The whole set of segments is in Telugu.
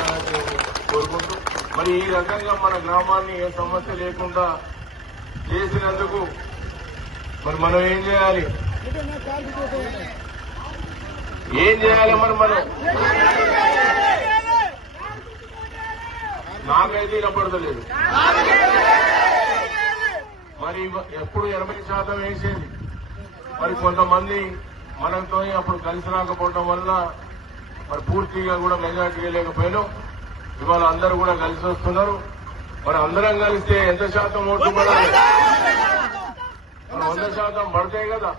ఉంటారని కోరుకుంటూ మరి ఈ రకంగా మన గ్రామాన్ని ఏ సమస్య లేకుండా చేసినందుకు మరి మనం ఏం చేయాలి మరి మనం నాకైతే వినపడతలేదు మరి ఎప్పుడు 80% వేసేది మరి కొంతమంది మనతో అప్పుడు కలిసి రాకపోవడం వల్ల మరి పూర్తిగా కూడా మెజార్టీ లేకపోయినాం. ఇవాళ అందరూ కూడా కలిసి వస్తున్నారు. మరి అందరం కలిస్తే ఎంత శాతం ఓట్లు పడాలి? 100% పడతాయి కదా.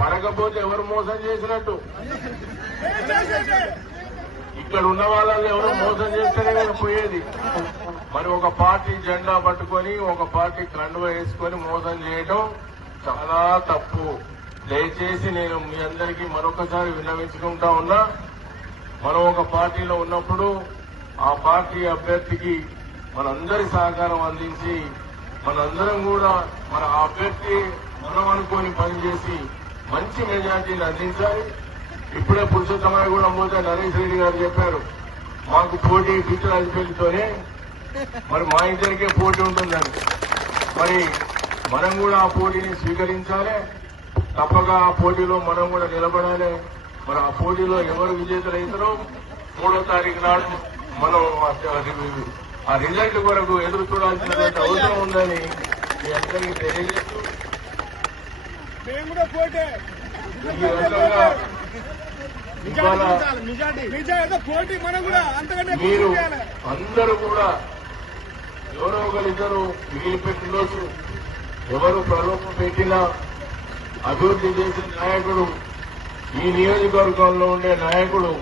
పడకపోతే ఎవరు మోసం చేసినట్టు? ఇక్కడ ఉన్న వాళ్ళని ఎవరు మోసం చేస్తేనే కదా పోయేది. మరి ఒక పార్టీ జెండా పట్టుకొని ఒక పార్టీ కండువ వేసుకొని మోసం చేయడం చాలా తప్పు. దయచేసి నేను మీ అందరికీ మరొకసారి విన్నవించుకుంటా ఉన్నా, మనం ఒక పార్టీలో ఉన్నప్పుడు ఆ పార్టీ అభ్యర్థికి మనందరి సహకారం అందించి మనందరం కూడా మన అభ్యర్థి మనం అనుకొని పనిచేసి మంచి మెజార్టీని అందించాలి. ఇప్పుడే పురుషోత్తమగూడెం పోతే నరేష్ రెడ్డి గారు చెప్పారు, మాకు పోటీ పిచ్చరాజపల్లితోనే మరి మా ఇద్దరికే పోటీ ఉంటుందని. మరి మనం కూడా ఆ పోటీని స్వీకరించాలి. తప్పక ఆ పోటీలో మనం కూడా నిలబడాలి. మరి ఆ పోటీలో ఎవరు విజేతలైతారో 3వ తారీఖు నాడు మనం ఆ రిజల్ట్ కొరకు ఎదురు చూడాల్సినటువంటి అవసరం ఉందని మీ అందరికీ తెలియజేస్తూ మీరు అందరూ కూడా ఎవరో ఒకరిద్దరు మిగిలిపెట్టినోసు ఎవరు ప్రలోభం పెట్టినా అభివృద్ధి చేసిన నాయకుడు ఈ నియోజకవర్గంలో ఉండే నాయకుడు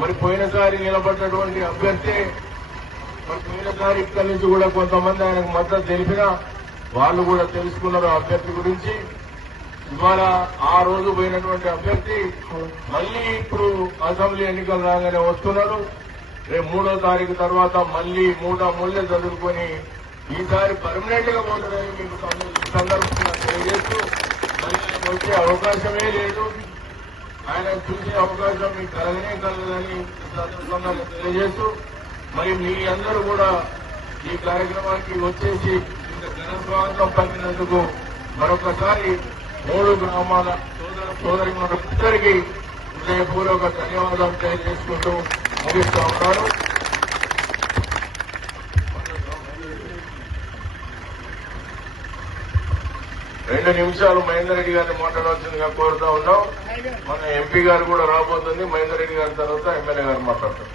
మరి పోయినసారి నిలబడ్డటువంటి అభ్యర్థి. మరి పోయినసారి ఇక్కడి నుంచి కూడా కొంతమంది ఆయనకు మద్దతు తెలిపినా వాళ్ళు కూడా తెలుసుకున్నారు అభ్యర్థి గురించి. ఇవాళ ఆ రోజు పోయినటువంటి అభ్యర్థి మళ్లీ ఇప్పుడు అసెంబ్లీ ఎన్నికలు రాగానే వస్తున్నారు. రేపు 3వ తారీఖు తర్వాత మళ్లీ మూడే చదువుకొని ఈసారి పర్మనెంట్ గా పోతారని మీకు సందర్భంగా తెలియజేస్తూ మళ్ళీ వచ్చే అవకాశమే లేదు. ఆయన చూసే అవకాశం మీకు కలగదని సందర్భంగా తెలియజేస్తూ మరి మీ అందరూ కూడా ఈ కార్యక్రమానికి వచ్చేసి ఘనస్వాగతం పలికినందుకు మరొకసారి 3 గ్రామాల సోదరిమణులందరికీ హృదయపూర్వక ధన్యవాదాలు తెలియజేసుకుంటూ ముగిస్తూ ఉన్నాను. 2 నిమిషాలు మహేందర్ రెడ్డి గారిని మాట్లాడవలసిందిగా కోరుతా ఉన్నాం. మన ఎంపీ గారు కూడా రాబోతుంది. మహేందర్ రెడ్డి గారి తర్వాత ఎమ్మెల్యే గారు మాట్లాడతారు.